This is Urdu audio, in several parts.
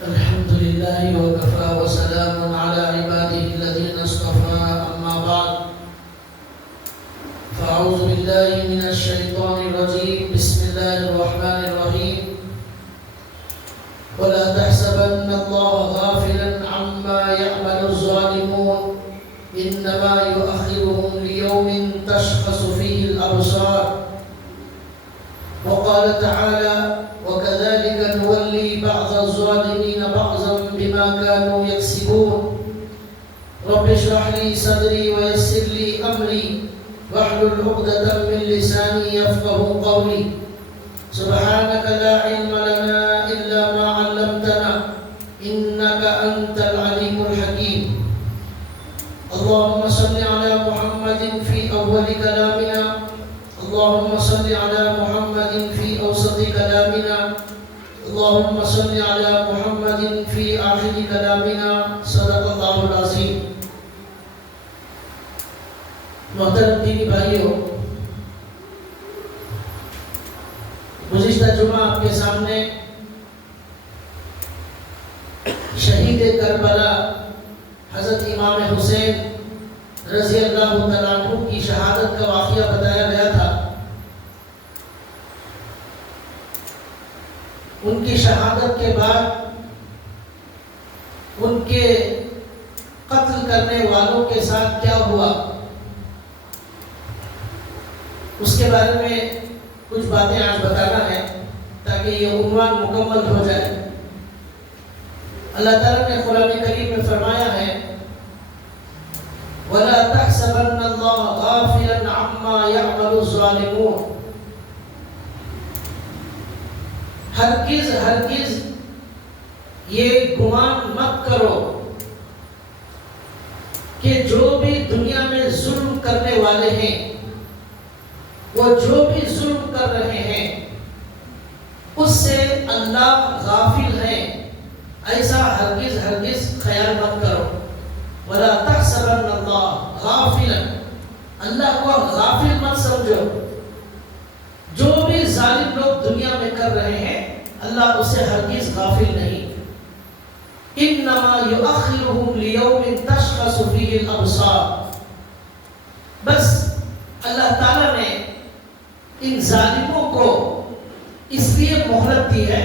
الحمد لله وكفى وسلام على عباده الذين اصطفى أما بعد فأعوذ بالله من الشيطان الرجيم بسم الله الرحمن الرحيم ولا تحسبن الله غافلا عما يعمل الظالمون إنما يؤخرهم ليوم تشخص فيه الأبصار وقال تعالى وكذلك نولي بعض الظالمين بعضا بما كانوا يكسبون رب اشرح لي صدري ويسر لي أمري واحلل عقدة من لساني يفقهوا قولي سبحانك لا علم لنا إلا ما علمتنا إنك أنت العليم الحكيم اللهم صل على محمد في أول كلامنا اللهم صل على محمد في أوسط كلامنا اللهم صل على محمد في آخر كلامنا صدق اللہ العظیم. محترم دینی بھائیوں، گزشتہ جمعہ آپ کے سامنے شہید کربلا حضرت امام حسین رضی اللہ تعالیٰ عنہ کی شہادت کا واقعہ بتایا گیا تھا. ان کی شہادت کے بعد ان کے قتل کرنے والوں کے ساتھ کیا ہوا، اس کے بارے میں کچھ باتیں آج بتانا ہے تاکہ یہ عنوان مکمل ہو جائے. اللہ تعالیٰ نے قرآن کریم میں فرمایا ہے وَلَا تَحْسَبَنَّ اللَّهَ غَافِلًا عَمَّا يَعْمَلُ الظَّالِمُونَ، ہرگز یہ گمان مت کرو کہ جو بھی دنیا میں ظلم کرنے والے ہیں، وہ جو بھی ظلم کر رہے ہیں اس سے اللہ غافل ہے، ایسا ہرگز خیال مت کرو. وَلَا تَحْسَبَنَّ اللَّهَ غَافِلًا، اللہ کو غافل مت سمجھو. جو بھی ظالم لوگ دنیا میں کر رہے ہیں اللہ اسے ہرگز غافل نہیں. انما یؤخرهم لیوم تشخص فیہ الابصار، بس اللہ تعالیٰ نے ان ظالموں کو اس لیے مہلت دی ہے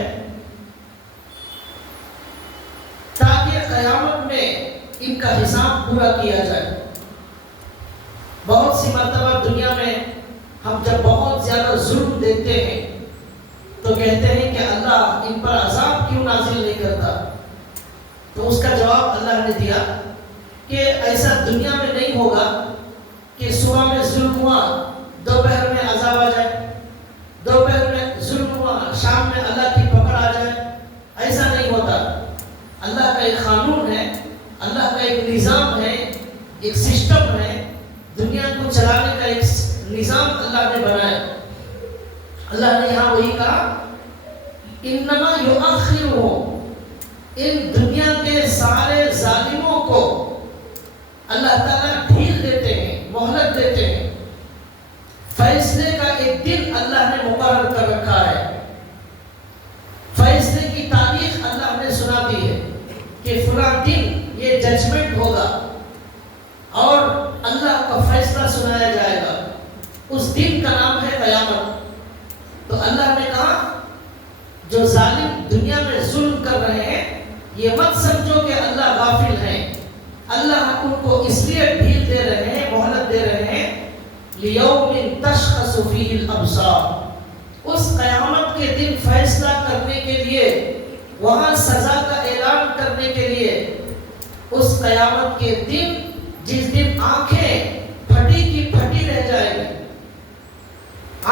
تاکہ قیامت میں ان کا حساب پورا کیا جائے. بہت سی مرتبہ دنیا میں ہم جب بہت زیادہ ظلم دیکھتے ہیں تو کہتے ہیں کہ اللہ ان پر عذاب کیوں نازل نہیں کرتا. تو اس کا جواب اللہ نے دیا کہ ایسا دنیا میں نہیں ہوگا کہ صبح میں ظلم ہوا دوپہر میں عذاب آ جائے، دوپہر میں ظلم ہوا شام میں اللہ کی پکڑ آ جائے. ایسا نہیں ہوتا. اللہ کا ایک قانون ہے، اللہ کا ایک نظام ہے، ایک سسٹم ہے. دنیا کو چلانے کا ایک نظام اللہ نے بنایا. اللہ نے یہاں وہی کہا انما یؤخرهم، ان دنیا کے سارے ظالموں کو اللہ تعالیٰ ڈھیل دیتے ہیں، مہلت دیتے ہیں. فیصلے کا ایک دن اللہ نے مقرر کر رکھا ہے، فیصلے کی تاریخ اللہ نے سنا دی ہے کہ فلاں دن یہ ججمنٹ ہوگا اور اللہ کا فیصلہ سنایا جائے گا. اس دن کا نام ہے قیامت. تو اللہ نے کہا جو ظالم دنیا میں ظلم کر رہے ہیں یہ مت سمجھو کہ اللہ غافل ہے. اللہ ان کو اس لیے ڈھیل دے رہے ہیں، مہلت دے رہے ہیں لیوم تشخص فیہ الابصار، اس قیامت کے دن فیصلہ کرنے کے لیے، وہاں سزا کا اعلان کرنے کے لیے. اس قیامت کے دن جس دن آنکھیں پھٹی کی پھٹی رہ جائیں گی،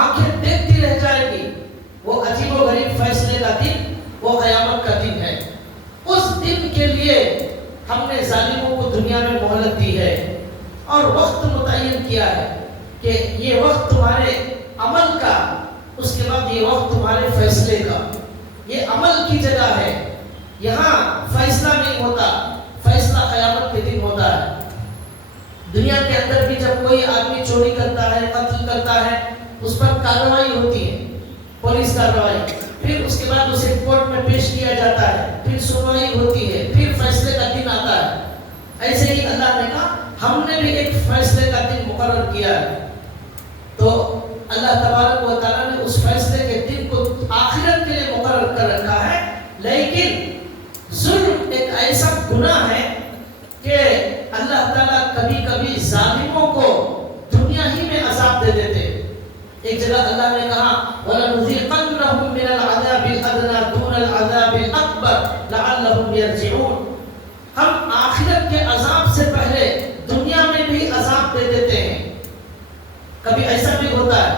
آنکھیں دیکھتی رہ جائیں گی، وہ عجیب و غریب فیصلے کا دن وہ قیامت کا دن ہے. اس دن کے لیے ہم نے ظالموں کو دنیا میں مہلت دی ہے اور وقت متعین کیا ہے کہ یہ وقت تمہارے عمل کا، اس کے بعد یہ وقت تمہارے فیصلے کا. یہ عمل کی جگہ ہے، یہاں فیصلہ نہیں ہوتا، فیصلہ قیامت کے دن ہوتا ہے. دنیا کے اندر بھی جب کوئی آدمی چوری کرتا ہے، قتل کرتا ہے، اس پر کارروائی ہوتی ہے، پولیس کارروائی. پھر اس کے بعد اسے کورٹ میں پیش کیا جاتا ہے، پھر سنوائی ہوتی ہے، پھر فیصلے کا دن آتا ہے۔ ایسے ہی اللہ نے کہا ہم نے بھی ایک فیصلے کا دن مقرر کیا ہے، تو اللہ تبارک و تعالیٰ نے اس فیصلے کے دن کو آخرت کے لیے مقرر کر رکھا ہے۔ لیکن ظلم ایک ایسا گناہ ہے کہ اللہ تعالیٰ کبھی کبھی ظالموں کو دنیا ہی میں عذاب دے دیتے۔ ایک جگہ اللہ نے کہا وَلَنُذِيقَنَّهُم مِّنَ الْعَذَابِ الْأَدْنَىٰ دُونَ الْعَذَابِ الْأَكْبَرِ لَعَلَّهُمْ يَرْجِعُونَ۔ ہم آخرت کے عذاب سے پہلے دنیا میں بھی عذاب دے دیتے ہیں، کبھی ایسا بھی ہوتا ہے۔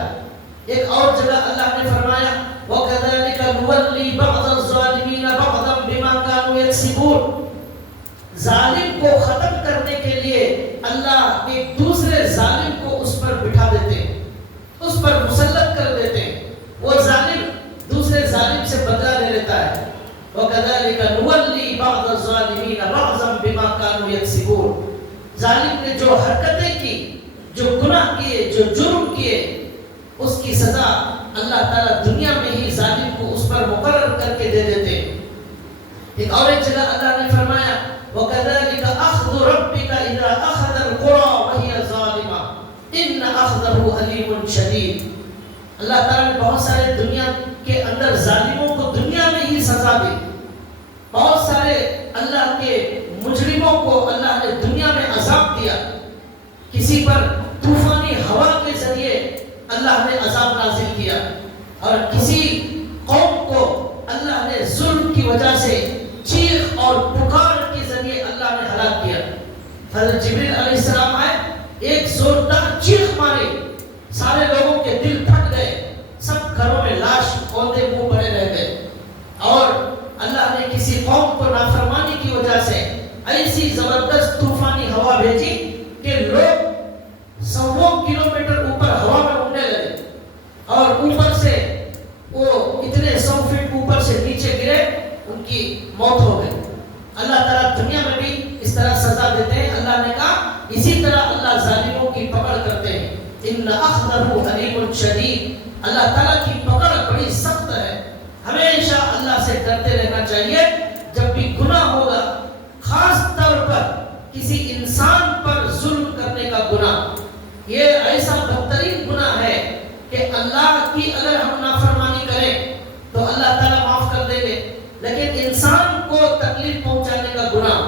ایک اور جگہ اللہ نے فرمایا وَكَذَلِكَ نُوَلِّي بَعْضَ الظَّالِمِينَ بَعْضًا بِمَا كَانُوا يَكْسِبُونَ۔ ظالم کو ختم کرنے کے لیے اللہ ایک دوسرے ظالم کو اس پر بٹھا دیتے ہیں، اس پر مسلط کر دیتے ہیں، وہ ظالم دوسرے ظالم سے بدلہ لے لیتا ہے۔ وَكَذَلِكَ نُوَلِّي بَعْضَ الظَّالِمِينَ بَعْضًا بِمَا كَانُوا يَكْسِبُونَ۔ ظالم نے جو حرکتیں کی، جو گناہ کیے، جو جرم کیے، اس کی سزا اللہ تعالیٰ دنیا میں ہی ظالم کو اس پر مقرر کر کے دے دیتے ہیں۔ ایک اور ایک جگہ اللہ نے فرمایا وَكَذَلِكَ أَخْذُ رَبِّكَ إِذَا أَخَذَ الْقُرَىٰ وَهِيَ ظَالِمَةٌ إِنَّ أَخْذَهُ أَلِيمٌ شَدِيدٌ۔ اللہ تعالیٰ نے بہت سارے دنیا کے اندر ظالموں کو دنیا میں ہی سزا دی، بہت سارے اللہ کے مجرموں کو اللہ نے دنیا میں عذاب دیا۔ کسی پر طوفانی ہوا کے ذریعے اللہ نے عذاب نازل کیا، اور کسی قوم کو اللہ نے ظلم کی وجہ سے چیخ اور پکار کے ذریعے اللہ نے ہلاک کیا۔ حضرت جبریل علیہ السلام آئے، ایک زوردار چیخ ماری، سارے لوگوں کے دل پھٹ گئے، سب گھروں میں لاش اوندے منہ پڑے رہ گئے، اور اللہ نے کسی قوم کو نافرمانی کی وجہ سے ایسی زبردست طوفانی ہوا بھیجی کہ لوگ سووں کلومیٹر اوپر ہوا میں اڑنے لگے، اور اوپر سے وہ اتنے 100 فٹ اوپر سے نیچے گرے، ان کی موت ہو گئی۔ اللہ تعالیٰ دنیا میں بھی اس طرح سزا دیتے ہیں۔ اللہ نے کہا اسی طرح اللہ ظالموں کی پکڑ کرتے ہیں۔ ان اخذہ علیم شدید، اللہ تعالیٰ کی پکڑ بڑی سخت ہے۔ ہمیشہ اللہ سے ڈرتے رہنا چاہیے۔ جب بھی گناہ ہوگا، خاص طور پر کسی انسان پر ظلم کرنے کا گناہ، یہ ایسا بدترین گناہ ہے کہ اللہ کی اگر ہم نافرمانی کریں تو اللہ تعالیٰ معاف کر دیں گے، لیکن انسان کو تکلیف پہنچانے کا گناہ،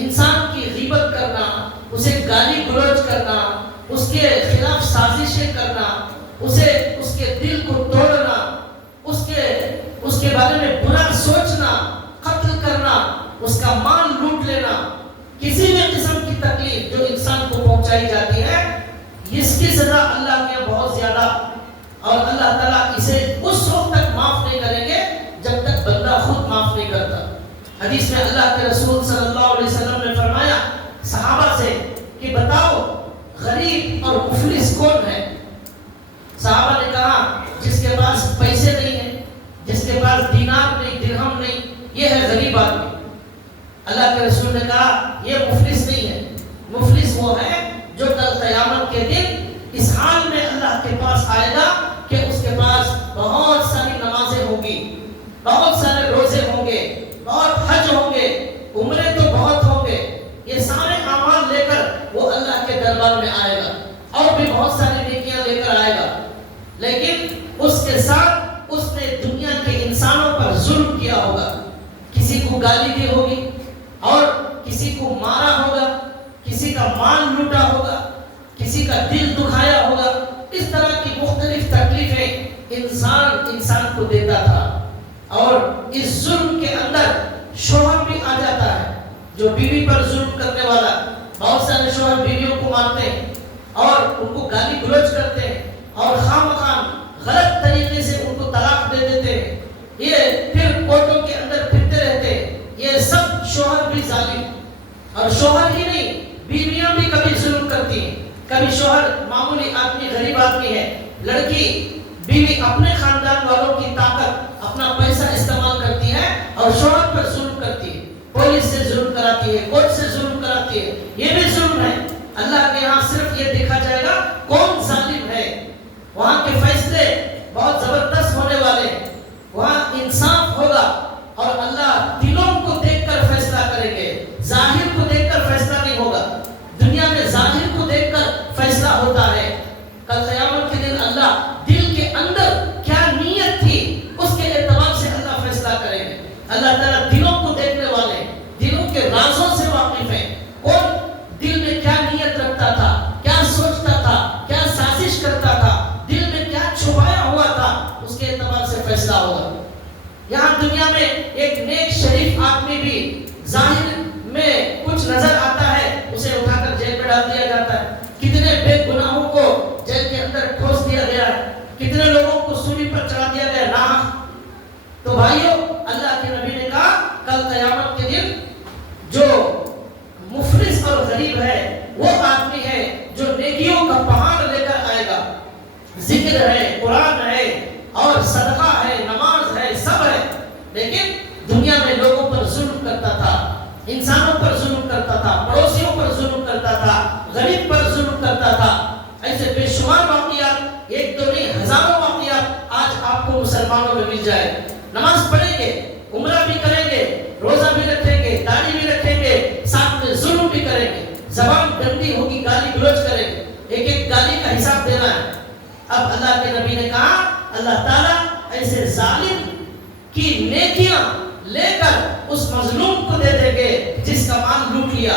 انسان کی غیبت کرنا، اسے گالی گلوچ کرنا، اس کے خلاف سازشیں کرنا، اس کے دل کو توڑنا، اس کے بارے میں برا سوچنا، قتل کرنا، اس کا مال لوٹ لینا، کسی بھی قسم کی تکلیف جو انسان کو پہنچائی جاتی ہے، اس کی سزا اللہ کے بہت زیادہ، اور اللہ تعالیٰ اسے اس وقت تک معاف نہیں کریں گے جب تک بندہ خود معاف نہیں کرتا۔ حدیث میں اللہ کے رسول صلی اللہ علیہ وسلم نے فرمایا صحابہ سے کہ بتاؤ غریب اور مفلس کون ہے؟ صحابہ نے کہا جس کے پاس پیسے نہیں ہیں، جس کے پاس دینار نہیں، درہم نہیں، یہ ہے غریب آدمی۔ اللہ کے رسول نے کہا یہ مفلس نہیں ہے، مفلس وہ ہے جو کل قیامت کے دن اس حال میں اللہ کے پاس آئے گا کہ اس کے پاس بہت ساری نمازیں ہوں گی، بہت سارے روزے ہوں گے، بہت حج ہوں گے، عمرے تو بہت ہوں گے، یہ سارے اعمال لے کر وہ اللہ کے دربار میں آئے گا، اور بھی بہت ساری نیکیاں لے کر آئے گا، لیکن اس کے ساتھ اس نے دنیا کے انسانوں پر ظلم کیا ہوگا، کسی کو گالی دی ہوگی، اور کسی کو مارا ہوگا، کسی کا مال لوٹا ہوگا، کسی کا دل دکھایا ہوگا۔ اس طرح کی مختلف تکلیفیں انسان کو دیتا تھا، اور اس ظلم کے اندر شوہر بھی آ جاتا ہے، جو بیوی پر ظلم کرنے والا۔ بہت سارے شوہر بیویوں کو مارتے ہیں اور ان کو گالی گلوچ کرتے ہیں، اور خواہ مخواہ غلط طریقے سے ان کو طلاق دے دیتے ہیں، یہ پھر کورٹوں کے اندر پھرتے رہتے ہیں۔ یہ سب شوہر بھی ظالم، اور شوہر ہی نہیں، بیویاں بھی کبھی ظلم کرتی ہیں۔ کبھی شوہر معمولی آدمی، غریب آدمی ہے، لڑکی بیوی اپنے خاندان والوں کی طاقت، اپنا پیسہ استعمال کرتی ہے اور شوہر پر ظلم کرتی ہے، پولیس سے ظلم کراتی ہے، کورٹ سے ظلم کراتی ہے، یہ بھی ظلم ہے۔ اللہ کے یہاں صرف یہ دیکھا جائے گا کون ظالم ہے، وہاں کے فیصلے بہت زبردست ہونے والے ہیں، وہاں اللہ تعالیٰ دلوں کو دیکھنے والے، دلوں کے رازوں سے واقف ہیں. کون دل میں کیا نیت رکھتا تھا، کیا سوچتا تھا، کیا سازش کرتا تھا، دل میں کیا چھپایا ہوا تھا، اس کے اعتبار سے فیصلہ ہوگا. یہاں دنیا میں ایک نیک شریف آدمی بھی ظاہر میں کچھ نظر آتا ہے، اسے اٹھا کر جیل میں ڈال دیا جاتا ہے. کتنے بے گناہوں کو جیل کے اندر ٹھوس دیا گیا ہے، کتنے لوگوں کو سولی پر چڑھا دیا گیا ناحق. تو بھائیو، اللہ کے نبی نے کہا کل قیامت کے دن جو مفلس اور غریب ہے وہ آدمی ہے جو نیکیوں کا پہاڑ لے کر آئے گا. ذکر ہے، قرآن ہے اور صدقہ ہے، نماز ہے، سب ہے، لیکن دنیا میں لوگوں پر ظلم کرتا تھا، انسانوں پر ظلم کرتا تھا، پڑوسیوں پر ظلم کرتا تھا، غریب پر ظلم کرتا تھا. ایسے بے شمار واقعات، ایک دو نہیں ہزاروں واقعات آج آپ کو مسلمانوں میں مل جائے. نماز پڑھیں گے، عمرہ بھی کریں گے، روزہ بھی رکھیں گے، داڑھی بھی رکھیں گے، ساتھ میں ظلم بھی کریں گے، زبان گندی ہوگی، گالی گلوچ کریں گے، ایک ایک گالی کا حساب دینا ہے. اب اللہ کے نبی نے کہا اللہ تعالیٰ ایسے ظالم کی نیکیاں لے کر اس مظلوم کو دے دیں گے جس کا مال لوٹ لیا،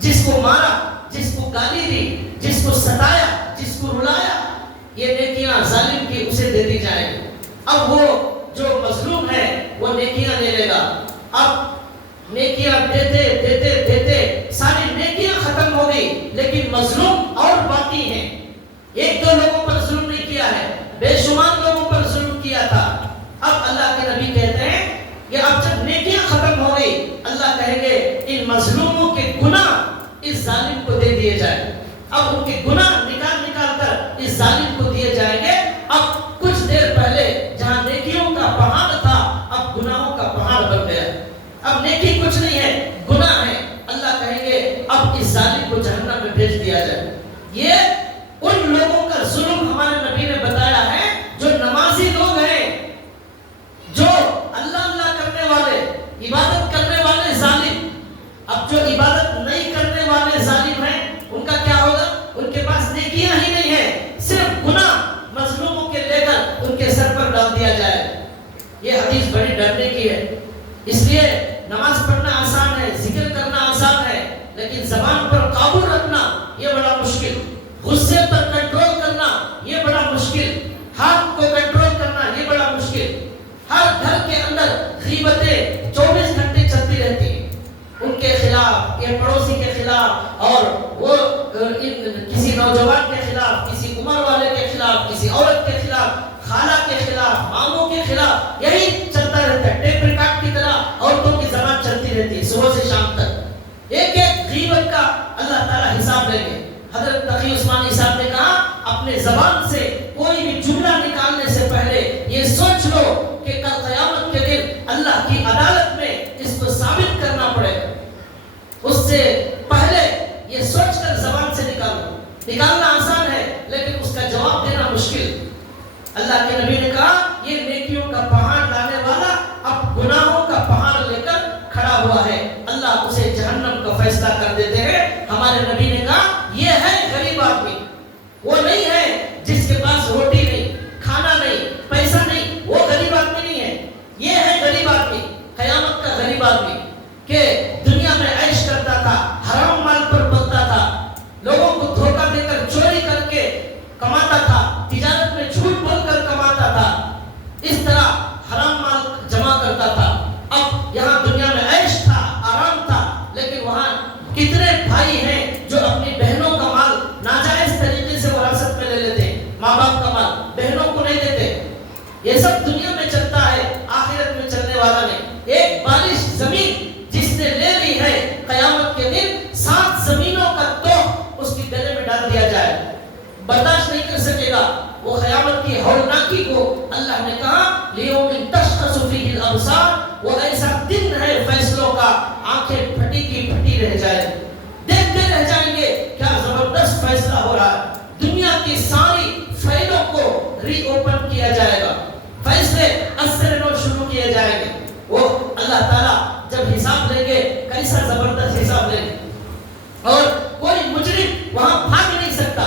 جس کو مارا، جس کو گالی دی، جس کو ستایا، جس کو رلایا. یہ نیکیاں ظالم کی اسے دے دی جائیں گی. اب وہ جو مظلوم ہے وہ نیکیاں لے لے گا. اب نیکیاں دیتے دیتے دیتے ساری نیکیاں ختم ہو گئی، لیکن مظلوم اور باقی ہیں. ایک دو لوگوں پر ظلم نہیں کیا ہے، بے شمار لوگوں پر ظلم کیا تھا. اب اللہ کے نبی کہتے ہیں کہ اب جب نیکیاں ختم ہو گئی، اللہ کہیں گے ان مظلوموں کے گناہ اس ظالم کو دے دیے جائیں. اب ان کے گناہ نکال نکال کر اس ظالم کو دیے جائیں گے. اب کچھ دیر پہلے جہاں نیکیوں کا پہاڑ تھا، اب گناہوں کا پہاڑ بن گیا. اب نیکی کچھ نہیں ہے، گناہ ہے. اللہ کہیں گے اب اس ظالم کو جہنم میں بھیج دیا جائے. یہ ان لوگوں کا ظلم ہمارے نبی نے بتایا ہے جو نمازی لوگ ہیں، جو اللہ اللہ کرنے والے، عبادت کرنے والے ظالم. اب جو عبادت نہیں کرنے والے ظالم ہیں ان کا کیا ہوگا؟ ان کے پاس نیکیاں ہی نہیں ہیں، صرف گناہ مظلوموں کے لے کر ان کے سر پر ڈال دیا جائے. یہ حدیث بڑی ڈرنے کی ہے. اس لیے نماز پڑھنا آسان ہے، ذکر کرنا آسان ہے، لیکن زبان پر قابو رکھنا یہ بڑا مشکل. غصے پر کنٹرول کرنا یہ بڑا مشکل. ہاتھ کو کنٹرول کرنا یہ بڑا مشکل. ہر گھر کے اندر غیبتیں 24 گھنٹے چلتی رہتی ہیں، ان کے خلاف، یہ پڑوسی کے خلاف، اور وہ کسی نوجوان کے خلاف، کسی عمر والے کے خلاف، کسی عورت کے خلاف، خالہ کے خلاف، ماموں کے خلاف. یہی چلتا رہتا ہے، ٹیپ ریکارڈ کی طرح عورتوں کی زبان چلتی رہتی ہے صبح سے شام تک. ایک ایک غیبت کا اللہ تعالیٰ حساب لیں گے. حضرت تقی عثمانی صاحب نے کہا اپنے زبان سے کوئی بھی جملہ نکالنے سے پہلے یہ سوچ لو کہ کل قیامت کے دن اللہ کی عدالت میں اس کو ثابت کرنا پڑے گا. اس سے پہلے یہ سوچ کر زبان سے نکالو. نکالنا آسان ہے لیکن اس کا جواب دینا مشکل. اللہ کے نبی نے کہا یہ نیکیوں کا پہاڑ لانے والا اب گناہوں کا پہاڑ لے کر کھڑا ہوا ہے. اللہ اسے جہنم کا فیصلہ کر دیتے ہیں. ہمارے نبی نے کہا یہ ہے غریب آدمی، وہ نہیں ہے جس کے پاس روٹی نہیں، کھانا نہیں، پیسہ نہیں، وہ غریب آدمی نہیں ہے. یہ ہے غریب آدمی، قیامت کا غریب آدمی کہ دنیا میں عیش کرتا تھا، حرام مال پر پلتا تھا، لوگوں کو دھوکہ دے کر چوری کر کے کماتا تھا، تجارت میں جھوٹ بول کر کماتا تھا، اس طرح حرام مال جمع کرتا تھا. اب یہاں دنیا میں عیش تھا، آرام تھا، لیکن وہاں کتنے بھائی ہیں جو اپنی بہنوں کا مال ناجائز طریقے سے وراثت میں لے لیتے ہیں، ماں باپ کا مال بہنوں کو نہیں دیتے. یہ سب دنیا میں چلتا ہے، آخرت میں چلنے والا نہیں. ایک بالش زمین جس نے لے لی ہے، قیامت کے دن 7 زمینوں کا توق اس کی گلے میں ڈال دیا جائے، برداشت نہیں کر سکے گا. وہ قیامت کی ہولناکی کو اللہ نے کہا لیوم تشخص فیہ الابصار، وہ ایسا دن ہے فیصلوں کا، آنکھیں پھٹی کی پھٹی رہ جائے، دیکھتے رہ جائیں گے کیا زبردست فیصلہ ہو رہا ہے. دنیا کی ساری فائلوں کو ری اوپن کیا جائے گا، فیصلے اثر نو شروع کیے جائیں گے. وہ اللہ تعالیٰ جب حساب لیں گے کیسا زبردست حساب لیں گے، اور کوئی مجرم وہاں بھاگ نہیں سکتا.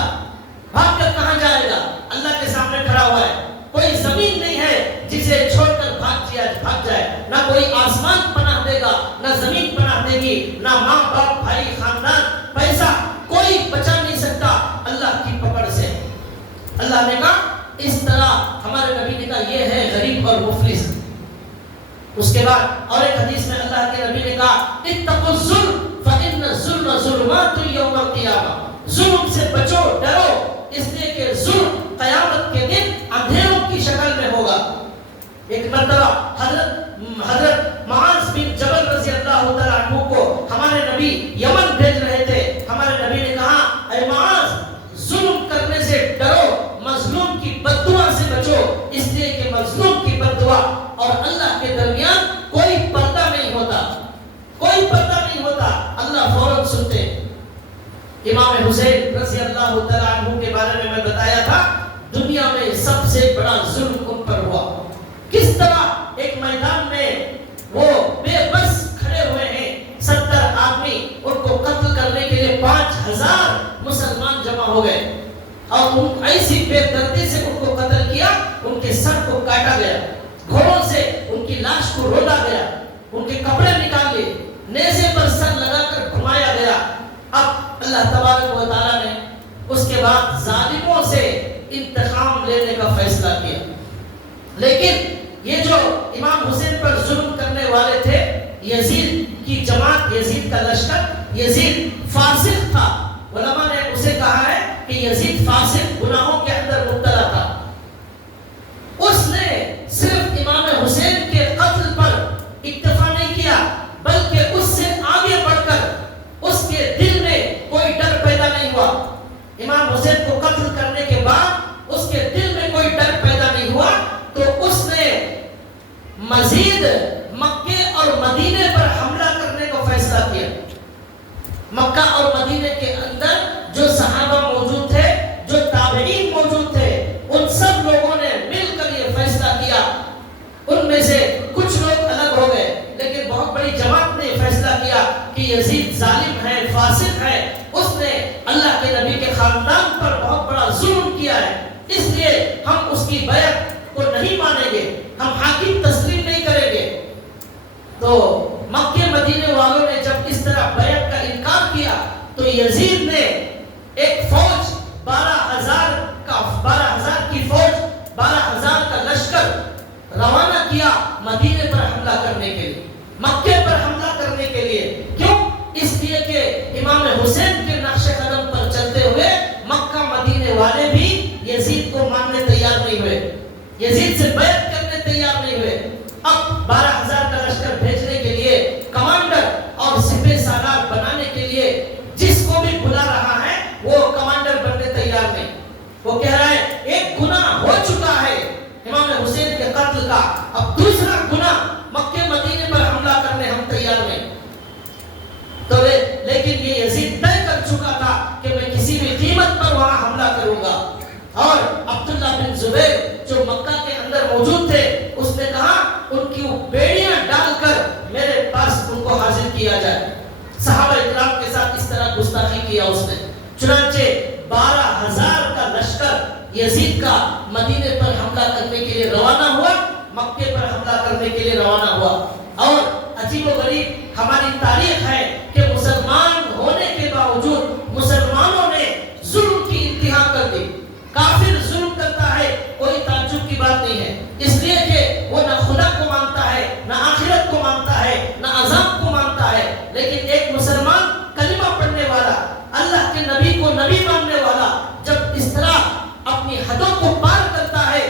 بھاگ کر کہاں جائے گا؟ اللہ کے سامنے کھڑا ہوا ہے. کوئی زمین نہیں ہے جسے چھوڑ کر بھاگ جائے، نہ کوئی آسمان پناہ دے گا، نہ زمین پناہ دے گی، نہ ماں باپ بھائی خاندان پیسہ کوئی بچا نہیں سکتا اللہ کی پکڑ سے۔ اللہ نے کہا اس طرح، ہمارے نبی نے کہا یہ ہے غریب اور مفلس۔ اس کے بعد اور ایک حدیث میں اللہ کے نبی نے کہا اتقوا الظلم فإن الظلم ظلمات یوم القیامہ، ظلم سے بچو، ڈرو، اس لیے کہ ظلم قیامت کے دن اندھیروں کی شکل میں ہوگا۔ ایک مرتبہ حضرت معاذ بن جبل رضی اللہ تعالیٰ عنہ کو ہمارے نبی یمن بھیج رہے تھے۔ ہمارے نبی نے کہا اے معاذ، ظلم کرنے سے ڈرو، مظلوم کی بددعا سے بچو، اس لیے کہ مظلوم کی بددعا اور اللہ کے درمیان کوئی پردہ نہیں ہوتا، کوئی پردہ نہیں ہوتا، اللہ فوراً سنتے۔ امام حسین رضی اللہ تعالیٰ عنہ کے بارے میں بتایا تھا، دنیا میں سب سے بڑا ظلم ان پر ہوا۔ کس طرح ایک میدان میں وہ بے بس کھڑے ہوئے ہیں، 70 آدمی، ان کو قتل کرنے کے لیے 5000 مسلمان جمع ہو گئے، اور ان ایسی بے دردی سے ان کو قتل کیا، ان کے سر کو کاٹا گیا، گھوڑوں سے ان کی لاش کو رودا گیا، ان کے کپڑے نکال لیے، نیزے پر سر لگا کر گھمایا گیا۔ اب اللہ تبارک و تعالیٰ نے اس کے بعد ظالموں سے انتقام لینے کا فیصلہ کیا۔ لیکن یہ جو امام حسین پر ظلم کرنے والے تھے، یزید کی جماعت، یزید کا لشکر، یزید فاسق تھا۔ علماء نے اسے کہا ہے کہ یزید فاسق، گناہوں کے اندر مبتلا تھا۔ اس نے صرف امام حسین کے قتل پر اکتفا نہیں کیا، بلکہ اس سے آگے بڑھ کر اس کے دل میں کوئی ڈر پیدا نہیں ہوا۔ امام حسین کو قتل کرنے کے بعد اس کے دل میں کوئی ڈر پیدا نہیں ہوا، تو اس نے مزید مکے اور مدینے پر حملہ کرنے کا فیصلہ کیا۔ مکہ اور مدینے کے اندر جو صحابہ موجود تھے، جو تابعین موجود تھے، ان سب لوگوں نے مل کر یہ فیصلہ کیا۔ ان میں سے کچھ لوگ الگ ہو گئے، لیکن بہت بڑی جماعت نے فیصلہ کیا کہ یزید ظالم ہے، فاسق ہے، اس نے اللہ کے نبی کے خاندان پر بہت بڑا ظلم کیا ہے، اس لیے ہم اس کی بیعت کو نہیں مانیں گے، ہم حاکم تسلیم نہیں کریں گے۔ تو مکے مدینے والوں نے جب اس طرح بیعت کا انکار کیا، تو یزید نے ایک فوج 12,000 کی فوج، 12,000 کا لشکر روانہ کیا مدینے پر حملہ کرنے کے لیے، مکے پر حملہ کرنے کے لیے۔ کیوں؟ اس لیے کہ امام حسین کے نقش قدم پر چلتے ہوئے مکہ مدینے والے بھی یزید کو ماننے تیار نہیں ہوئے، یزید سے بیعت کرنے تیار نہیں ہوئے۔ اب 12,000 کا لشکر بھیجنے کے لیے، کمانڈر اور سپہ سالار بنانے کے لیے جس کو بھی بلا رہا ہے، وہ کمانڈر بننے تیار نہیں۔ وہ کہہ رہا ہے ایک گناہ ہو چکا ہے امام حسین کے قتل کا، اب دوسرا گناہ مکے مدینے پر حملہ کرنے ہم تیار نہیں۔ تو لیکن یہ یزید طے کر چکا تھا کہ میں کسی بھی قیمت پر وہاں حملہ کروں گا۔ اور عبداللہ بن زبیر جو مکہ کے اندر موجود تھے، اس نے کہا ان کی بیڑیاں ڈال کر میرے پاس ان کو حاضر کیا جائے۔ صحابہ اکرام کے ساتھ اس طرح گستاخی کیا اس نے۔ چنانچہ 12,000 کا لشکر یزید کا مدینے پر حملہ کرنے کے لیے روانہ ہوا، مکے پر حملہ کرنے کے لیے روانہ ہوا۔ اور عجیب و غریب ہماری تاریخ ہے کہ مسلمان ہونے کے باوجود مسلمانوں نے ظلم کی انتہا کر دی۔ کافر ظلم کرتا ہے، کوئی تعجب کی بات نہیں ہے، اس لیے کہ وہ نہ خدا کو مانتا ہے، نہ آخرت کو مانتا ہے، نہ عذاب کو مانتا ہے۔ لیکن ایک مسلمان کلمہ پڑھنے والا، اللہ کے نبی کو نبی ماننے والا جب اس طرح اپنی حدوں کو پار کرتا ہے،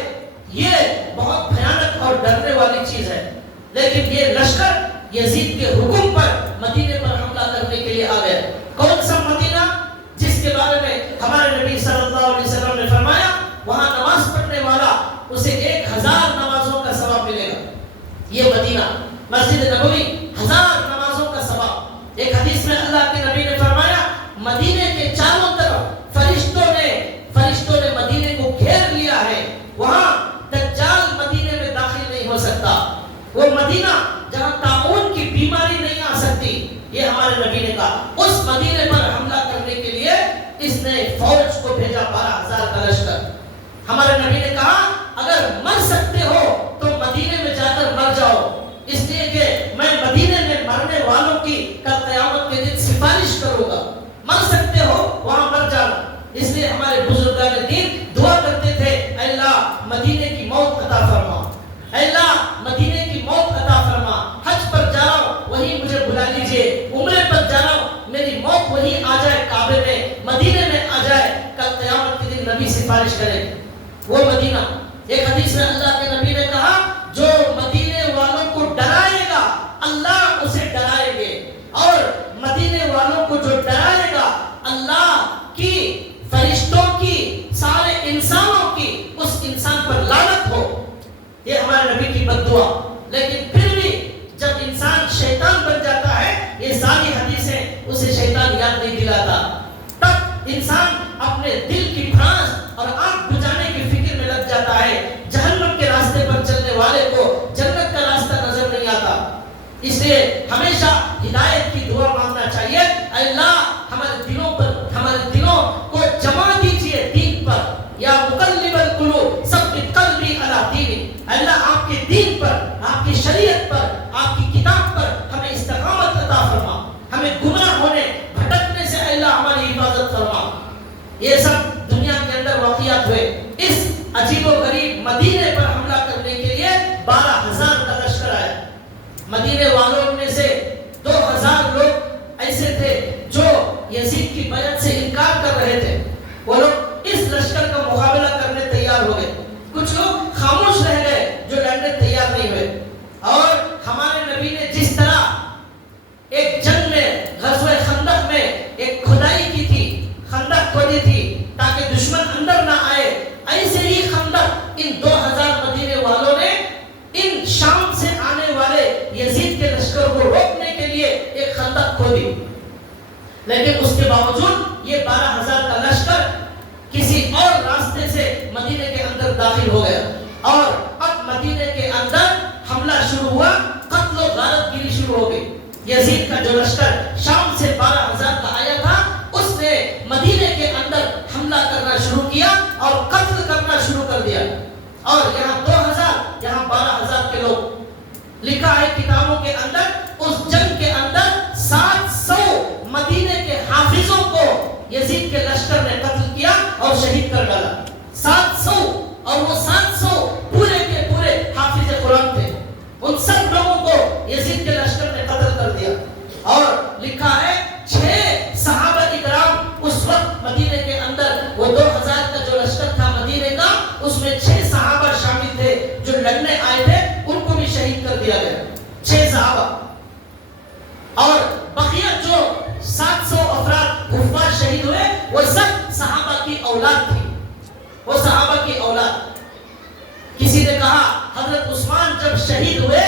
یہ بہت بھیانک اور ڈرنے والی چیز ہے۔ لیکن یہ لشکر یزید کے حکم پر مدینے پر حملہ کرنے کے لیے آ گیا۔ کون سا مدینہ؟ جس کے بارے میں ہمارے نبی صلی اللہ علیہ وسلم نے فرمایا وہاں نماز پڑھنے والا اسے 1000 نمازوں کا ثواب ملے گا۔ یہ مدینہ، مسجد نبوی، 1000 نمازوں کا ثواب۔ ایک حدیث میں اللہ کے نبی نے فرمایا مدینے کے چاروں طرف فرشتوں نے مدینے کو گھیر لیا ہے، وہاں دجال مدینے میں داخل نہیں ہو سکتا۔ وہ مدینہ جہاں طاعون کی بیماری نہیں آ سکتی، یہ ہمارے نبی نے کہا۔ اس مدینے پر حملہ کرنے کے لیے اس نے فوج کو بھیجا، 12,000 کا لشکر۔ ہمارے نبی نے کہا اگر مر سکتے ہو تو مدینے میں جا کر مر جاؤ، اس لیے کہ کہہ دیجئے عمرے پر جا رہا ہوں، میری موت وہی آ جائے کعبے میں، مدینے میں آ جائے، کل قیامت کے دن نبی سفارش کرے وہ مدینہ۔ ایک حدیث میں اللہ کے نبی نے کہا جو مدینے والوں کو ڈرائے گا اللہ اسے ڈرائے گے، اور مدینے والوں کو جو ڈرائے گا اللہ کی، فرشتوں کی، سارے انسانوں کی اس انسان پر لعنت ہو۔ یہ ہمارے نبی کی بد دعا۔ لیکن پھر بھی جب انسان شیطان بن جاتا ہے، یہ ساری حدیثیں اسے شیطان یاد نہیں دلاتا، تب انسان اپنے دل کی بھڑاس اور آنکھ بجھانے کی فکر میں لگ جاتا ہے، جہنم کے راستے پر چلنے والے کو جنت کا راستہ نظر نہیں آتا۔ اس لیے ہمیشہ ہدایت کی دعا مانگنا چاہیے، اے اللہ ہمارے دلوں کو جما دیجئے دین پر، یا مقلب القلوب ثبت قلبی علی دینک، اللہ آپ کے دین پر، آپ کی شریعت پر، آپ کی کتاب پر ہمیں استقامت عطا فرما، ہمیں گمراہ ہونے بھٹکنے سے اللہ ہماری حفاظت فرما۔ یہ سب دنیا کے اندر واقعات ہوئے۔ اس عجیب و غریب مدینے پر حملہ کرنے کے لیے 12,000 کا لشکر آیا۔ مدینے والوں میں سے 2,000 لوگ ایسے تھے جو یزید کی بیعت سے انکار کر رہے تھے، وہ لوگ اس لشکر کا مقابلہ کرنے تیار ہو گئے۔ کچھ لوگ خاموش رہ گئے جو لڑنے تیار نہیں ہوئے۔ اور ہمارے نبی نے جس طرح ایک جنگ میں، غزوہ خندق میں ایک کھدائی کی تھی، خندق کھودی تھی تاکہ دشمن اندر نہ آئے، ایسے ہی خندق ان 2,000 مدینے والوں نے ان شام سے آنے والے یزید کے لشکر کو روکنے کے لیے ایک خندق کھودی۔ لیکن اس کے باوجود یہ 12,000 کا لشکر کسی اور راستے سے مدینے کے اندر داخل ہو گیا، اور اب مدینے کے اندر حملہ شروع ہوا، قتل و غارت گیری شروع ہو گئی۔ یزید کا جو لشکر شام سے 12,000 کا آیا تھا، اس نے مدینے کے اندر حملہ کرنا شروع کیا اور قتل کرنا شروع کر دیا۔ اور یہاں 2,000، یہاں 12,000 کے لوگ۔ لکھا ہے کتابوں کے اندر اس جنگ کے اندر 700 مدینے کے حافظوں کو یزید کے لشکر نے قتل کیا اور شہید کر ڈالا۔ 700، اور وہ 700 پورے کے پورے حافظ قرآن تھے۔ ان سب لوگوں کو یزید کے لشکر نے قتل کر دیا۔ اور لکھا ہے 6 صحابہ اکرام اس وقت مدینے کے اندر، وہ 2,000 کا جو لشکر تھا مدینے کا، اس میں 6 صحابہ شامل تھے جو لڑنے آئے تھے، ان کو بھی شہید کر دیا گیا، 6 صحابہ۔ اور بقیہ جو 700 افراد حفاظ شہید ہوئے، وہ سب صحابہ کی اولاد تھی، وہ صحابہ کی اولاد۔ کسی نے کہا حضرت عثمان جب شہید ہوئے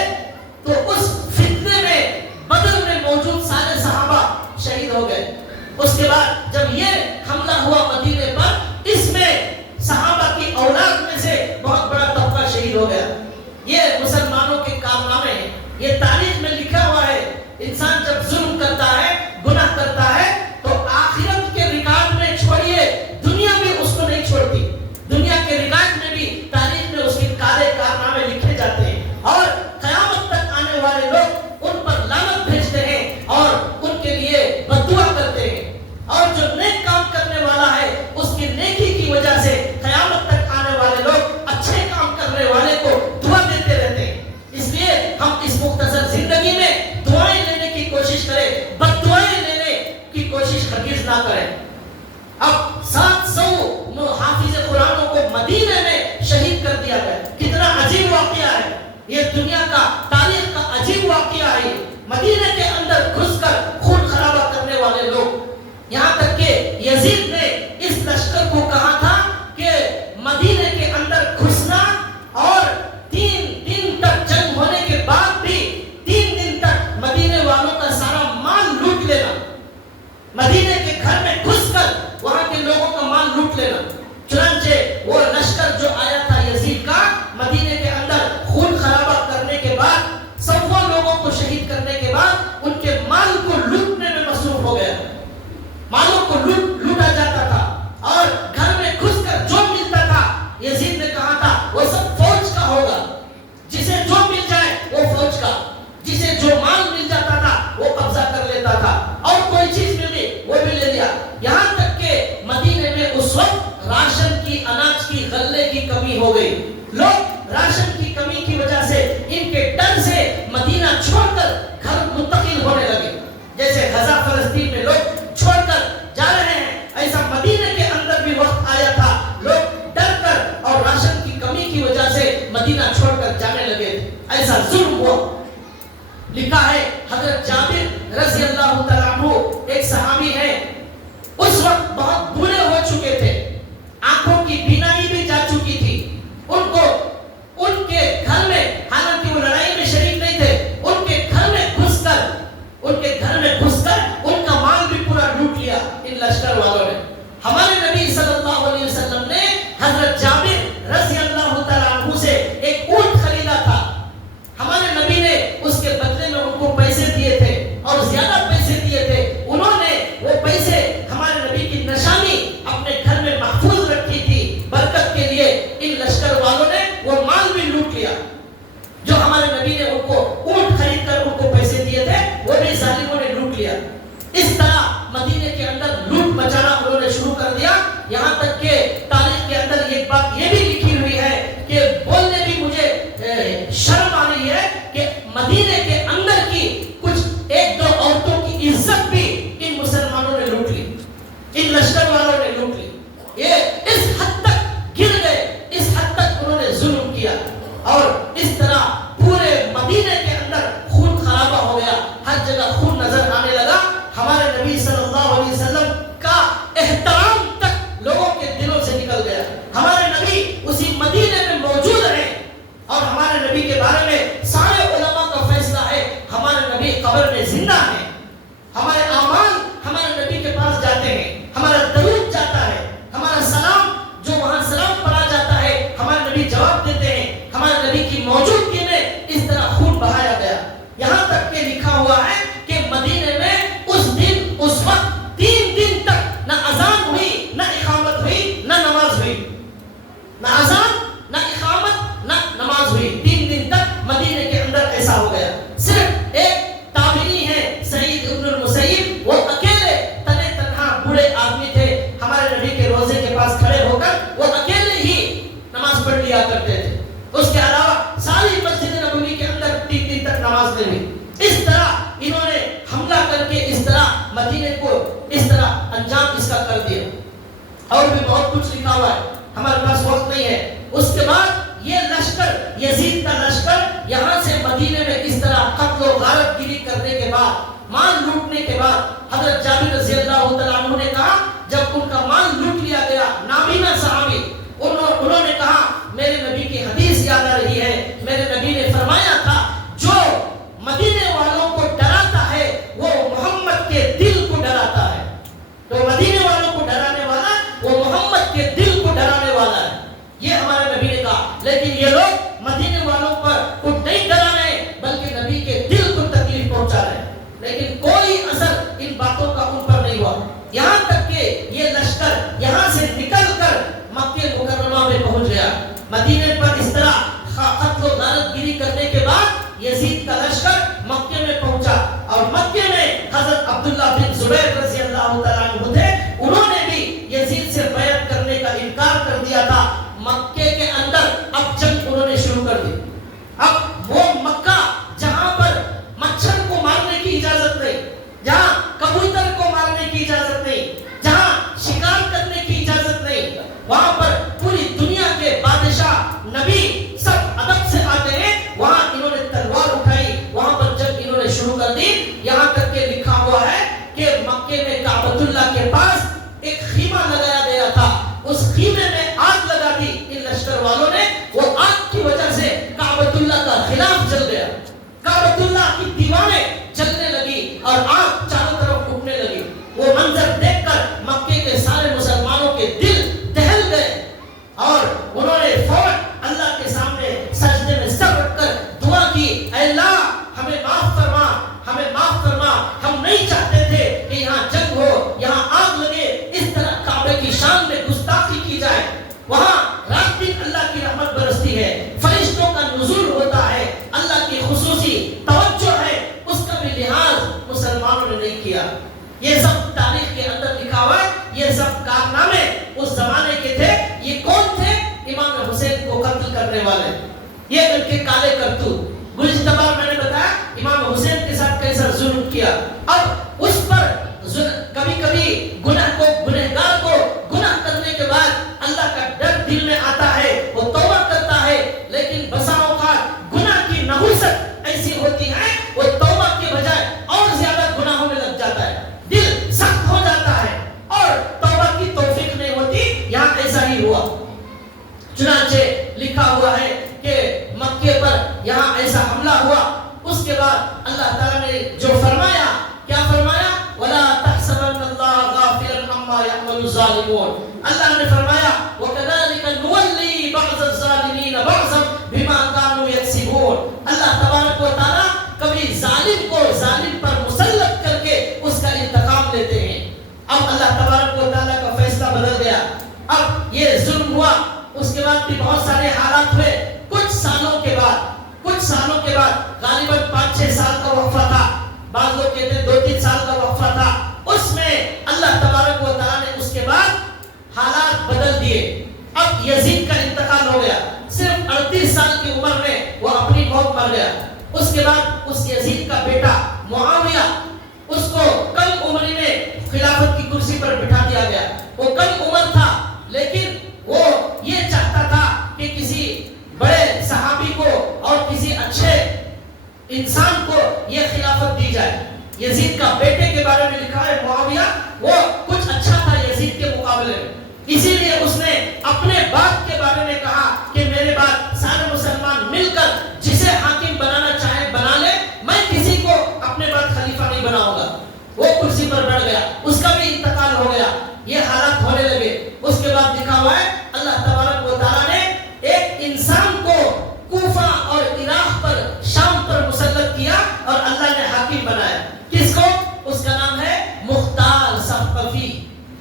تو اس فتنے میں بدر میں موجود سارے صحابہ شہید ہو گئے۔ اس کے بعد جب یہ حملہ ہوا مدینے پر، اس میں صحابہ کی اولاد میں سے بہت بڑا طبقہ شہید ہو گیا۔ یہ مسلمانوں کے کارنامے ہیں، یہ تاریخ میں لکھا ہوا ہے۔ انسان جب ظلم کرتا ہے، گناہ کرتا ہے، تو آخرت کے ریکارڈ میں چھوڑیے، دنیا بھی اس کو نہیں چھوڑتی۔ دنیا کے ریکارڈ میں بھی تاریخ میں اس کے کارنامے لکھے جاتے ہیں، اور قیامت تک آنے والے لوگ ان پر لعنت بھیجتے ہیں اور ان کے لیے بد دعا کرتے ہیں۔ اور جو نیک کام کرنے والا ہے، اس کی نیکی کی وجہ سے قیامت تک آنے والے لوگ اچھے کام کرنے والے کو دعا دیتے رہتے ہیں۔ اس لیے ہم اس مختصر زندگی میں دعائیں لینے کی کوشش کریں، بد دعائیں لینے کی کوشش ہرگز نہ کریں۔ اب 700 حافظ قرآنوں کو مدینے میں شہید کر دیا گیا۔ کتنا عجیب واقعہ ہے یہ، دنیا کا تاریخ کا عجیب واقعہ ہے۔ مدینے کے اندر گھس کر خون خرابہ کرنے والے لوگ، یہاں تک کہ یزید نے اس لشکر کو کہا تھا کہ مدینے کے اندر گھسنا اور 3 دن تک جنگ ہونے کے بعد بھی 3 دن تک مدینے والوں کا سارا مال لوٹ لینا، مدینے کے گھر میں گھس کر وہاں کے لوگوں کا مال لوٹ لینا۔ چنانچہ وہ لشکر جو آیا تھا یزید کا، مدینے کے اندر خون خرابہ کرنے کے بعد، 100 لوگوں کو شہید کرنے کے بعد، ان کے مال کو لوٹنے میں مصروف ہو گیا۔ مالوں کو لوٹا جاتا تھا، اور گھر میں گھس کر جو ملتا تھا، یزید نے کہا تھا وہ سب فوج کا ہوگا، جسے جو مل جائے وہ فوج کا، جسے جو مال مل جاتا تھا وہ قبضہ کر لیتا تھا، اور کوئی چیز ملی وہ بھی لے لیا۔ یہاں تک کہ مدینے میں اس وقت راشن کی، اناج کی، غلے کی کمی ہو گئی۔ لوگ راشن کی کمی کی وجہ سے، ان کے ڈر سے مدینہ چھوڑ کر گھر منتقل ہونے لگے۔ فلسطین میں لوگ چھوڑ کر جا رہے ہیں. ایسا مدینے کے اندر بھی وقت آیا تھا لوگ ڈر کر اور راشن کی کمی کی وجہ سے مدینہ چھوڑ کر جانے لگے تھے. ایسا ظلم ہوا. لکھا ہے حضرت جابر رضی اللہ تعالیٰ عنہ ایک صحابی ہے, اس وقت بہت بوڑھے ہو چکے تھے, آنکھوں کی بینائی بھی جا چکی تھی. ان کو ان کے گھر میں, حالانکہ وہ لڑائی میں شریک نہیں تھے, ان کے گھر میں گھس کر ان کا مال بھی پورا لوٹ لیا ان لشکر والوں نے. ہمارے نبی صلی اللہ علیہ وسلم نے حضرت جابر رضی اللہ تعالیٰ عنہ سے ایک اونٹ خریدا تھا. ہمارے نبی نے اس کے بدلے میں ان کو پیسے دیے تھے اور زیادہ پیسے دیے تھے. انہوں نے وہ پیسے ہمارے نبی کی نشانی اپنے گھر میں محفوظ رکھی تھی برکت کے لیے. ان لشکر والوں نے وہ مال بھی لوٹ لیا جو ہمارے نبی نے ان کو اونٹ خرید کر ان کو پیسے دیے تھے, وہ بھی ظالموں نے لوٹ لیا. اس طرح مدینے کے اندر لوٹ مچانا انہوں نے شروع کر دیا. یہاں تک کہ تاریخ کے اندر ایک بات یہ بھی لکھی ہوئی ہے کہ بولنے بھی مجھے شرم آ رہی ہے کہ مدینے کے اندر کی کچھ ایک دو عورتوں کی عزت بھی ان مسلمانوں نے لوٹ لی, ان لشکر والوں نے لوٹ لی. یہ اس حد تک گر گئے, اس حد تک انہوں نے ظلم کیا اور اس طرح پورے مدینے کے اندر خون خرابہ ہو گیا, ہر جگہ خون نظر آنے لگا. ہمارے نبی صلی اللہ علیہ وسلم کا احترام تک لوگوں کے دلوں سے نکل گیا. ہمارے نبی اسی مدینے میں موجود ہیں اور ہمارے نبی کے بارے میں سارے علماء کا فیصلہ ہے ہمارے نبی قبر میں زندہ ہیں. ہمارے اعمال ہمارے نبی کے پاس جاتے ہیں, ہمارا درود جاتا ہے, ہمارا سلام جو وہاں سلام پڑھا جاتا ہے ہمارے نبی جواب دیتے ہیں. ہمارے نبی کی موجودگی میں اس طرح خون بہایا گیا. یہاں تک کہ لکھا ہوا ہے کہ مدینے میں اس دن اس وقت 3 دن تک نہ اذان ہوئی, نہ اقامت ہوئی, نہ نماز ہوئی. نہ اذان, نہ اقامت, نہ نماز ہوئی. 3 دن تک مدینے کے اندر ایسا ہو گیا. صرف ایک تابعی ہے سعید ابن المسیب, وہ اکیلے تنے تنہا بوڑھے آدمی تھے, ہمارے نبی کے روزے کے پاس کھڑے ہو کر وہ اکیلے ہی نماز پڑھ لیا کرتے تھے. اس کے علاوہ ساری مسجد نبوی کے اندر 3 دن تک نماز نہیں ہوئی. اس طرح انہوں نے حملہ کر کے اس طرح مدینے کو اس طرح انجام اس کا کر دیا. اور بھی بہت کچھ لکھا ہوا ہے, ہمارے پاس وقت نہیں ہے. اس کے بعد یہ لشکر, یزید کا لشکر یہاں سے مدینے میں اس طرح قتل و غارت گیری کرنے کے بعد, مال لوٹنے کے بعد, حضرت جابر رضی اللہ تعالیٰ عنہ نے کہا جب ان کا مال لوٹ لیا گیا, نابینا صحابی, انہوں نے کہا میرے نبی کی حدیث یاد آ رہی ہے, میرے نبی نے فرمایا تھا جو مدینے والوں کو ڈراتا ہے وہ محمد کے دل کو ڈراتا ہے. تو مدینے والوں کو ڈرانے والا وہ محمد کے دل کو ڈرانے والا ہے, یہ ہمارے نبی نے کہا. لیکن یہ لوگ مدینے والوں پر کچھ نہیں ڈرا رہے بلکہ نبی کے دل کو تکلیف پہنچا رہے ہیں. لیکن کوئی اثر ان باتوں کا ان پر نہیں ہوا. یہاں تک کہ یہ لشکر یہاں سے نکل کر مکہ مکرمہ میں پہنچ گیا. مدینے پر اس طرح قتل و غارت گیری کرنے کے بعد یزید کا لشکر مکے میں پہنچا اور مکے میں حضرت عبداللہ بن زبیر رضی اللہ تعالیٰ عنہ تھے. انہوں نے بھی یزید سے بیعت کرنے کا انکار کر دیا تھا. مکے کے اندر اب جنگ انہوں نے شروع کر دی. اب وہ مکہ جہاں پر مچھر کو مارنے کی اجازت نہیں, جہاں کبوتر کو مارنے کی اجازت نہیں, جہاں شکار کرنے کی اجازت نہیں, وہاں پر پوری دنیا کے بادشاہ نبی سب ادب سے آتے ہیں, وہاں انہوں نے تلوار اٹھائی, وہاں پر جنگ انہوں نے شروع کر دی. یہاں تک کہ لکھا ہوا ہے کہ مکے میں کعبۃ اللہ کے پاس ایک خیمہ لگایا گیا تھا, اس خیمے میں آگ لگا دی ان لشکر والوں نے. وہ آگ کی وجہ سے کعبۃ اللہ کا خلاف جل گیا, کعبۃ اللہ کی دیواریں جلنے لگی اور آگ چاروں طرف اٹھنے لگی. وہ منظر دیکھ کر مکے کے سارے مسلمانوں کے دل دہل گئے اور انہوں نے فوراً اللہ کے سامنے سجدے میں سر رکھ کر دعا کی, اے اللہ ہمیں معاف فرما, ہمیں معاف فرما, ہم نہیں چاہتے تھے کہ یہاں جنگ ہو, یہاں آگ لگے, اس طرح کعبے کی شان میں گستاخی کی جائے. وہاں رات دن اللہ کی رحمت برستی ہے, فرشتوں کا نزول ہوتا ہے, اللہ کی خصوصی توجہ ہے, اس کا بھی لحاظ مسلمانوں نے نہیں کیا. یہ سب تاریخ کے اندر لکھا ہوا ہے, یہ سب کارنامے اس زمانے کے تھے. یہ کون تھے؟ امام حسین کو قتل کرنے والے, یہ ان کے کالے کرتوت. گزشتہ بار میں نے بتایا امام حسین کے ساتھ کیسا ظلم کیا. اب اس پر الظالمون. اللہ نے فرمایا وَكَذَلِكَ نُوَلِّي بَعْضَ الظَّالِمِينَ بَعْضًا بِمَا كَانُوا يَكْسِبُونَ. اللہ تبارک و تعالیٰ کبھی ظالم کو ظالم پر مسلط کر کے اس کا انتقام لیتے ہیں. اب اللہ تبارک و تعالیٰ کا فیصلہ بدل گیا. اب یہ ظلم ہوا، اس کے بعد بھی بہت سارے حالات ہوئے. کچھ سالوں کے بعد غالباً 5-6 سال کا وقفہ تھا، بعض لوگ کہتے ہیں 2-3 سال کا وقفہ تھا. اس میں اللہ تبارک و تعالیٰ نے اس کے بعد حالات بدل دیے. اب یزید کا انتقال ہو گیا. صرف 38 سال کی عمر میں وہ اپنی موت مر گیا. اس کے بعد اس یزید کا بیٹا معاویہ، اس کو کم عمری میں خلافت کی کرسی پر بٹھا دیا گیا. وہ کم عمر تھا لیکن وہ یہ چاہتا تھا کہ کسی بڑے صحابی کو اور کسی اچھے انسان کو یہ خلافت دی جائے. یزید کا بیٹے کے بارے میں لکھا ہے معاویہ وہ کچھ اچھا تھا یزید کے مقابلے میں، اسی لیے اس نے اپنے باپ کے بارے میں کہا کہ میرے بعد سارے مسلمان مل کر جسے حاکم بنانا چاہے بنا لے، میں کسی کو اپنے بعد خلیفہ نہیں بناؤں گا. وہ کرسی پر بیٹھ گیا، اس کا بھی انتقال ہو گیا. یہ حالات ہونے لگے. اس کے بعد لکھا ہوا ہے اللہ تبارک و تعالیٰ نے ایک انسان کو کوفہ اور عراق پر شام پر مسلط کیا اور اللہ نے حاکم بنایا. کس کو؟ اس کا نام ہے مختار ثقفی.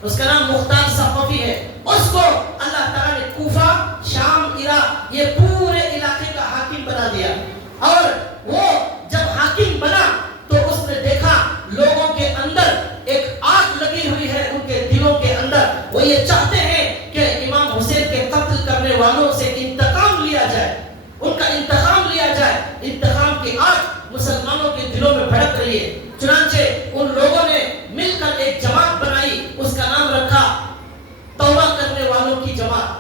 اس کا نام مختار ثقفی ہے. اس کو اللہ تعالیٰ نے کوفہ، شام، عراق یہ پورے علاقے کا حاکم بنا دیا. اور وہ جب حاکم بنا تو اس نے دیکھا لوگوں کے اندر ایک آگ لگی ہوئی ہے، ان کے دلوں کے اندر. وہ یہ چاہتے ہیں کہ امام حسین کے قتل کرنے والوں سے انتقام لیا جائے، ان کا انتقام لیا جائے. انتقام کی آگ مسلمانوں کے دلوں میں بھڑک رہی ہے. چنانچہ ان لوگوں نے مل کر ایک جماعت بنائی، اس کا نام رکھا توبہ کرنے والوں کی جماعت.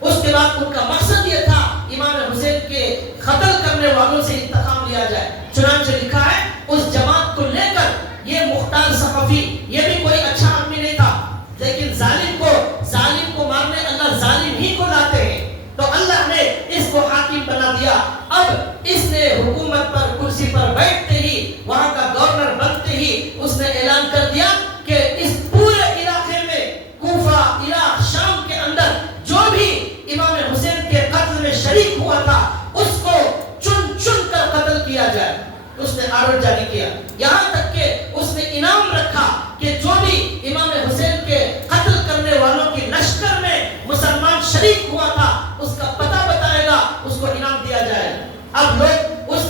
اس کے بعد ان کا مقصد یہ تھا امام حسین کے قتل کرنے والوں سے انتقام لیا جائے. چنانچہ لکھا ہے اس جماعت کو لے کر یہ مختار ثقفی، یہ بھی کوئی اچھا آدمی نہیں تھا، لیکن ظالم کو مارنے اللہ ظالم ہی کو لاتے ہیں، تو اللہ نے اس کو حاکم بنا دیا. اب اس نے حکومت پر کرسی پر بیٹھتے ہی، وہاں کا گورنر بنتے ہی اس نے اعلان کر دیا کہ اس پورے علاقے میں کوفہ، عراق، شام کے اندر جو بھی امام حسین کے قتل میں شریک ہوا تھا اس کو چن چن کر قتل کیا جائے. اس نے آرڈر جاری کیا. یہاں تک کہ اس نے انعام رکھا کہ جو بھی امام حسین کے قتل کرنے والوں کی لشکر میں مسلمان شریک ہوا تھا اس کا پتہ بتائے گا، اس کو انعام دیا جائے. اب لوگ اس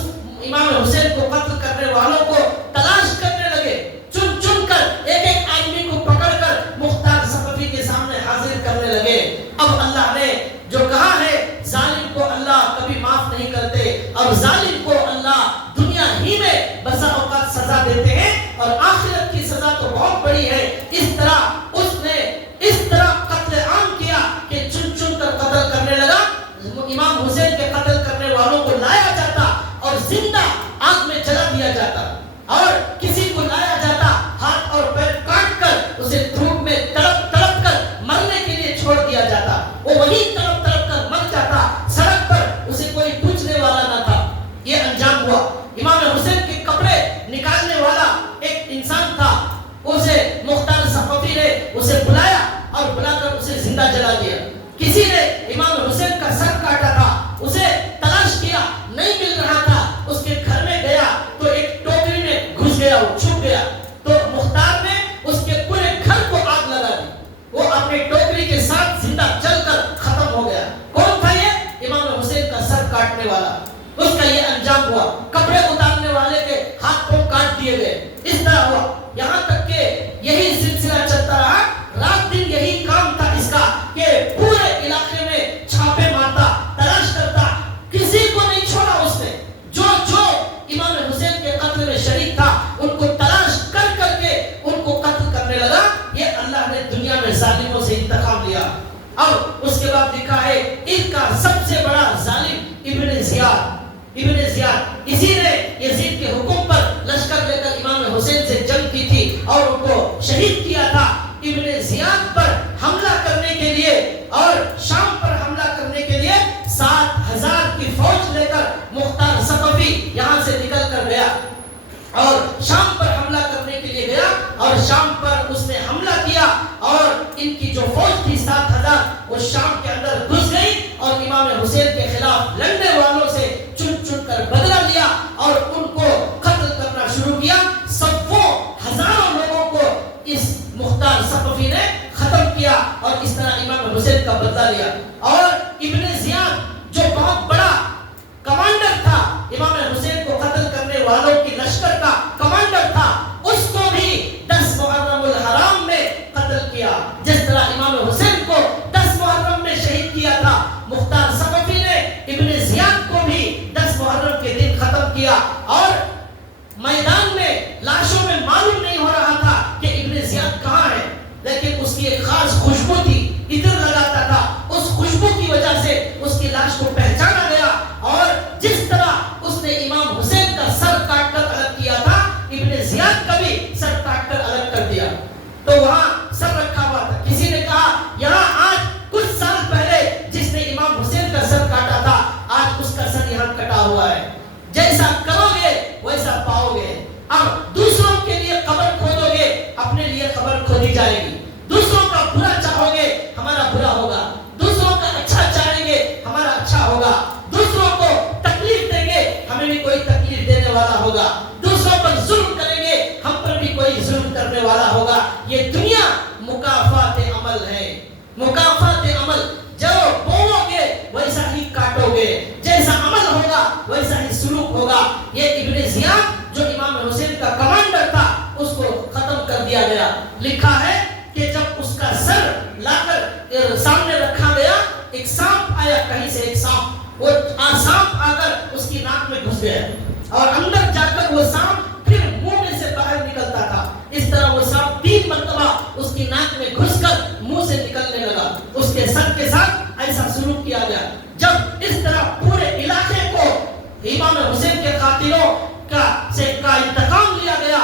امام حسین کو قتل کرنے والوں کو تلاش کرنے لگے، چن چن کر ایک ایک آدمی کو پکڑ کر مختار ثقفی کے سامنے حاضر کرنے لگے. اب اللہ نے جو کہا ہے ظالم کو اللہ کبھی معاف نہیں کرتے، اب ظالم کو اللہ دنیا ہی میں بسا اوقات سزا دیتے ہیں اور آخرت کی سزا تو بہت بڑی ہے. اس طرح اس نے اس طرح قتل عام کیا کہ چن چن کر قتل کرنے لگا. امام حسین کے قتل کرنے والوں کو لایا جاتا اور زندہ آگ میں جلا دیا جاتا، اور کسی کو لایا جاتا ہاتھ اور پیر کاٹ کر اسے دھوپ میں تڑپ تڑپ کر مرنے کے لیے چھوڑ دیا جاتا. وہ وہی تڑپ تڑپ کر مر جاتا، سڑک پر اسے کوئی پوچھنے والا نہ تھا. یہ انجام ہوا. امام حسین کے کپڑے نکالنے والا ایک انسان تھا، اسے مختار ثقفی نے اسے بلایا اور بلا کر اسے زندہ جلا دیا. کسی نے امام حسین کا سر کاٹا تھا، اسے تلاش کیا نہیں مل رہا تھا، اس کے گھر میں گیا تو ایک ٹوکری میں گھس گیا، وہ چھپ گیا، تو مختار نے اس کے پورے گھر کو آگ لگا دی. وہ اپنی ٹوکری کے ساتھ زندہ جل کر ختم ہو گیا. کون تھا یہ؟ امام حسین کا سر کاٹنے والا. اس کا یہ انجام ہوا. کپڑے اتارنے والے کے ہاتھ پاؤں کاٹ دیے گئے. اس طرح ہوا یہاں تک کہ یہی سلسلہ چلتا رہا. رات دن یہی کام تھا اس کا کہ پورے علاقے میں چھاپے مارتا، تلاش کرتا، کسی کو نہیں چھوڑا. اس نے جو امام حسین کے قتل میں شریک تھا ان کو تلاش کر کر کے ان کو قتل کرنے لگا. یہ اللہ نے دنیا میں ظالموں سے انتقام لیا. اور اس کے بعد لکھا ہے ان کا سب سے بڑا ظالم ابن زیاد. اسی نے یزید کے حکم پر لشکر لے کر امام حسین سے جنگ کی تھی اور ان کو شہید کیا. اس شام کے اندر گھس گئی اور امام حسین کے خلاف لڑنے والوں سے چن چن کر بدلہ لیا اور ان کو قتل کرنا شروع کیا. سبوں ہزاروں لوگوں کو اس مختار ثقفی نے ختم کیا اور اس طرح امام حسین کا بدلہ لیا. اور ابن زیاد جو بہت بڑا کمانڈر تھا، امام حسین کو قتل کرنے والوں کی لشکر کا کمانڈر تھا، اس کو بھی 10 محرم الحرام میں قتل کیا. جس طرح امام حسین کو 10 محرم میں شہید کیا تھا، مختار ثقفی نے ابن زیاد کو بھی 10 محرم کے دن ختم کیا. اور میدان میں لاشوں میں معلوم نہیں ہو رہا تھا کہ ابن زیاد کہاں ہے، لیکن اس کی ایک خاص خوشبو تھی، ادھر لگاتا تھا. اس خوشبو کی وجہ سے اس کی لاش کو پہچانا گیا. اور جس طرح اس نے امام حسین کا سر کاٹ کر الگ کیا تھا، ابن زیاد کا بھی سر کاٹ کر الگ کر دیا. تو وہاں سر رکھا ہوا تھا. کسی نے کہا یہاں آج کچھ سال پہلے جس نے امام حسین کا سر کاٹا تھا، آج اس کا سر یہاں کٹا ہوا ہے. جیسا کرو گے ویسا پاؤ گے. اب دوسروں کے لیے قبر کھودو گے، اپنے لیے قبر کھودی جائے گی. دوسروں کا برا چاہو گے، ہمارا برا ہوگا. دوسروں کا اچھا چاہیں گے، ہمارا اچھا ہوگا. دوسروں کو تکلیف دیں گے، ہمیں بھی کوئی تکلیف دینے والا ہوگا. دوسروں پر ظلم کریں گے، ہم پر بھی کوئی ظلم کرنے والا ہوگا. یہ دنیا مکافات عمل ہے. مکافات عمل، جو بوؤ گے ویسا ہی کاٹو گے، جیسا عمل ہوگا ویسا ہی سلوک ہوگا. یہ ابن زیاد جو امام حسین کا کمانڈر تھا، اس کو ختم کر دیا گیا. لکھا ہے کہ جب اس کا سر لا کر سامنے رکھا گیا، ایک سانپ آیا کہیں سے. ایک سانپ، وہ سانپ آ کر اس کی ناک میں گھس گیا اور اندر جا کر وہ سانپ پھر منہ میں سے باہر نکلتا تھا. اس طرح وہ سانپ 3 مرتبہ اس کی ناک میں گھس کر منہ سے نکلنے لگا. اس کے سر کے ساتھ ایسا سلوک کیا گیا. جب اس طرح پورے علاقے کو امام حسین کے قاتلوں کا انتقام لیا گیا،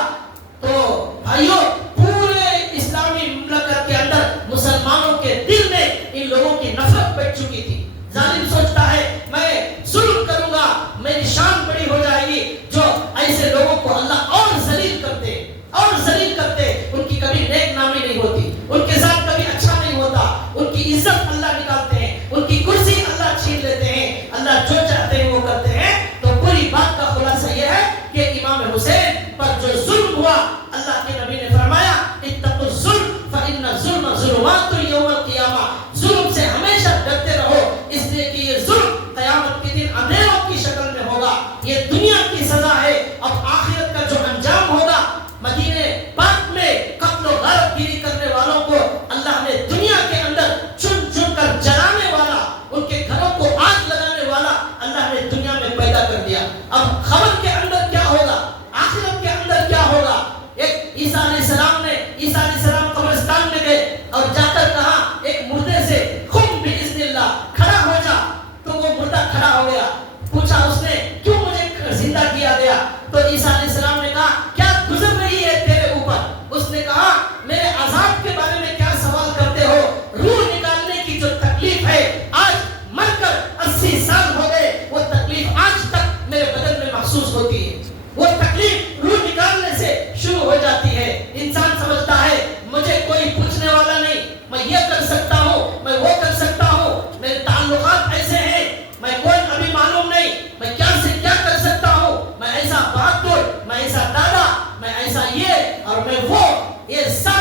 تو بھائیوں پورے اسلامی مملکت کے اندر مسلمانوں کے دل میں ان لوگوں کی نفرت بیٹھ چکی تھی. ظالم سوچتا ہے میں ظلم کروں گا، میری شان بڑی ہو جائے گی. جو ایسے لوگوں کو اللہ اور ذلیل کرتے اور ذلیل کرتے، ان کی کبھی نیک نامی نہیں ہوتی، ان کے ساتھ کبھی اچھا نہیں ہوتا. ان کی عزت اللہ نکالتے ہیں، ان کی کرسی اللہ چھین لیتے ہیں. اللہ جو چاہتے ہیں وہ کرتے ہیں. تو پوری بات کا خلاصہ یہ ہے کہ امام حسین پر جو ظلم ہوا، اللہ کے نبی نے فرمایا اتقوا الظلم فإن الظلم ظلمات یوم القیامہ. ظلم سے ہمیشہ ڈرتے رہو، اس لیے کہ یہ ظلم قیامت کے دن اندھیروں کی شکل میں ہوگا. یہ دنیا کی سزا ہے. اب آخرت کا جو انجام ہوگا، مدینے پاک میں قتل و غارت گیری کرنے والوں کو اللہ نے دنیا کے اندر چن چن کر جلانے والا، ان کے گھروں کو آگ لگانے والا اللہ نے دنیا میں پیدا کر دیا. اب خبر کے اندر کیا ہوگا، آخرت کے اندر کیا ہوگا. ایک عیسیٰ علیہ السلام قبرستان میں گئے اور جا کر کہا ایک مردے سے قم بإذن اللہ، کھڑا ہو جا. تو وہ مردہ کھڑا ہو گیا. پوچھا اس نے کیوں مجھے زندہ کیا گیا؟ تو عیسیٰ علیہ السلام نے کہا کیا گزر رہی ہے تیرے اوپر؟ اس نے کہا میرے عذاب کے بارے میں کیا سوال کرتے ہو؟ روح نکالنے کی جو تکلیف ہے، آج مر کر 80 سال ہو گئے، وہ تکلیف آج تک میرے بدن میں محسوس ہوتی ہے. وہ تکلیف روح نکالنے سے شروع ہو جاتی ہے. انسان سمجھتا ہے مجھے کوئی پوچھنے والا نہیں، میں یہ کر سکتا ہوں، میں وہ کر سکتا ہوں، میرے تعلقات ایسے ہیں، میں کوئی ابھی معلوم نہیں، میں کیا سے کیا کر سکتا ہوں، میں ایسا بہادر، میں ایسا دادا، میں ایسا یہ اور میں وہ. یہ سب